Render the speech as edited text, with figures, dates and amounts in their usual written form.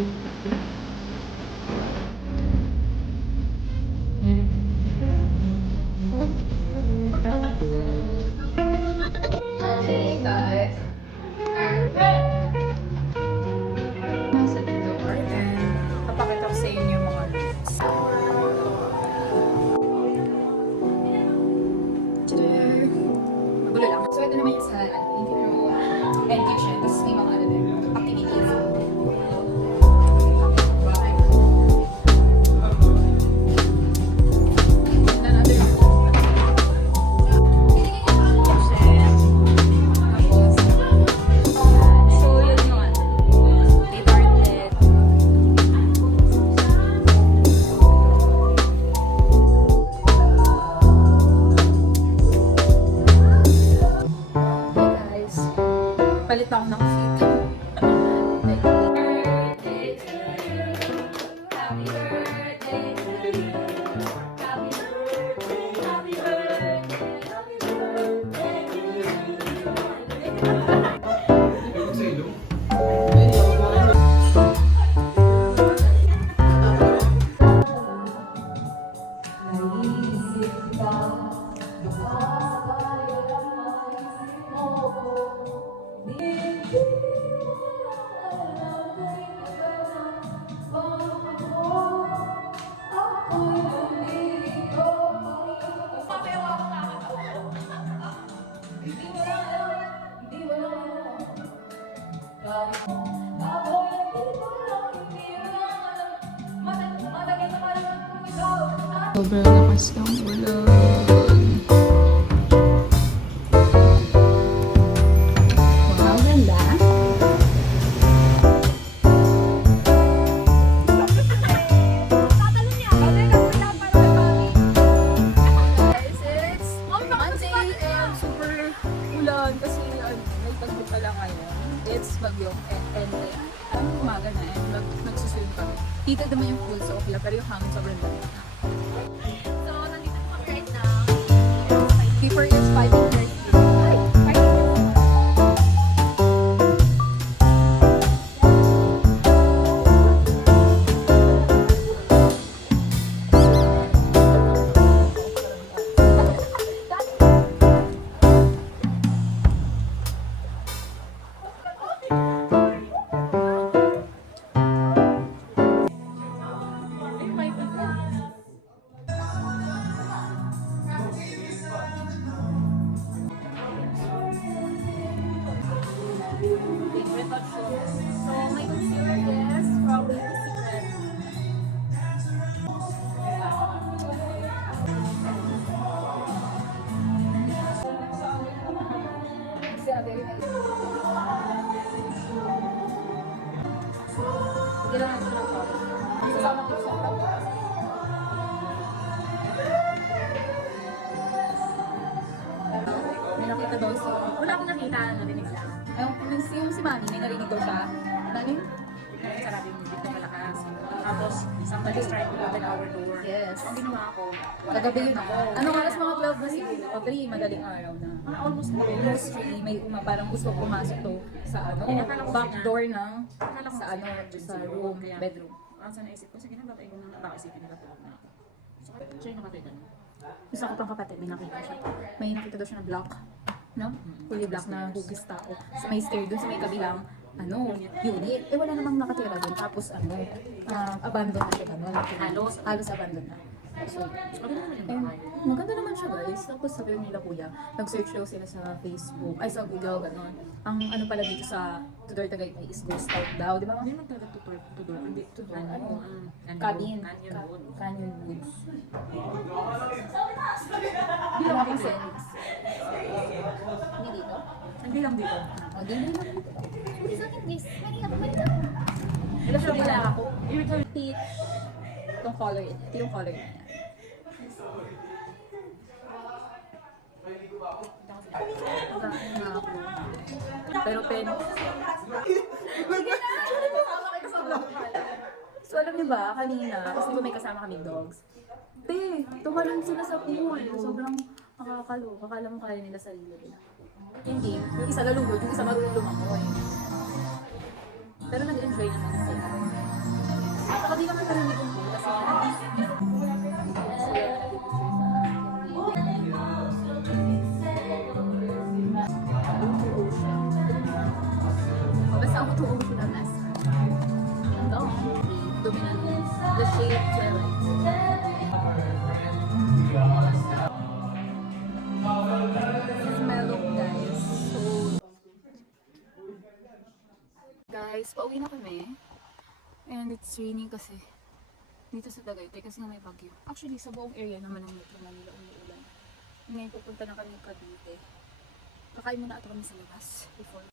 Hey guys. Nasa door and papakita ko sa inyo yung mga rooms. Magulo lang. So ito naman yung sa living room and kitchen. Tapos may mga ano din, activities. Palit ako ng fit. Sobrang lakas ng ulan. Wow, ganda. Super ulan kasi may tagbog pa lang ngayon. It's bagyong Ente. Umaga na nagsusunod kami. Kita naman yung pool, so okay lang. Pero yung hangin sobrang dami. So, nandito po kami right now. Keeper is 5:30. So, my concealer is from Beauty Secret. Very nice. Kailangan ko lang to. Sasama ko sa tapos. May nakita daw si... Wala akong nakita, narinig lang. Yung si Mami, may narinig daw siya. Nani? Sarado yung dito malakas. Tapos, somebody tried to open our door. Yes. Ang ginawa ko, Kagabi yun ako. Anong oras mga 12 na siguro? O 3, madaling araw na. almost Almost 3, may parang gusto pumasok to sa ano, back door ng sa ano, sa room, bedroom. Ang sa naisip ko, sige na, baka ikong baka isipin nila tulog na ako. So, siya yung nakatay ganun. Isa ko pang kapatid, may nakita siya. May nakita daw siya na block. No? Fully black na hugis tao. So, may stair doon sa may kabilang ano, unit. Eh, wala namang nakatira doon. Tapos, ano, abandoned na siya gano'n. Halos abandoned na. So, maganda naman siya guys. Tapos sabi nila kuya, nag-search daw sila sa Facebook, ay sa Google, gano'n. Ang ano pala dito sa Tudor Tagaytay is ghost town daw, di ba? Hindi man talaga tutor. Hindi tutor. Cabin. Canyon Woods. Wala akong sense. Hindi dito? Hindi lang dito. O, di lang dito. Hindi sa akin guys. Mali ako. Wala siya wala ako. Peach. Itong color yun. Ito yung color niya. Pero pen. So alam niyo ba, kanina, kasi diba may kasama kaming dogs. Tumalon sila sa pool. Sobrang nakakaloka. Akala mo kaya nila sarili nila. Hindi. Yung isa lalugod, yung isa marunong lumangoy. Pero nag-enjoy naman sila. guys, pauwi na kami. And it's raining kasi dito sa Tagaytay kasi nga may bagyo. Actually, sa buong area naman ng Metro Manila umuulan. Ngayon pupunta na kami Cavite. Kakain muna ito kami sa labas before